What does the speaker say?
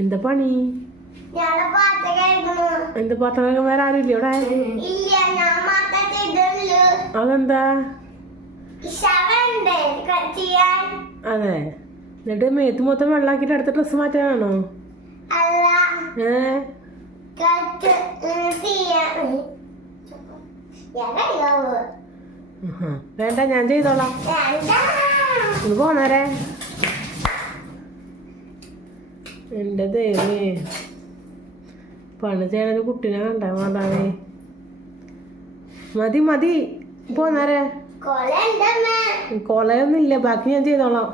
എന്താ പണി? എന്താ പാത്രം വേറെ ആരും ഇല്ല ഇവിടെ? അതെന്താ? അതെ, എന്നിട്ട് മേത്ത് മൊത്തം വെള്ളാക്കിട്ട് അടുത്ത ഡ്രസ് മാറ്റാനാണോ? വേണ്ട, ഞാൻ ചെയ്തോളാം. ഇത് പോന്നേരെ. എന്റെ ദൈവമേ, പണി ചെയ്യണൊരു കുട്ടീനെ കണ്ടാ മാതാവേ. മതി മതി, പോന്നേരെ. കൊലയൊന്നും ഇല്ല, ബാക്കി ഞാൻ ചെയ്തോളാം.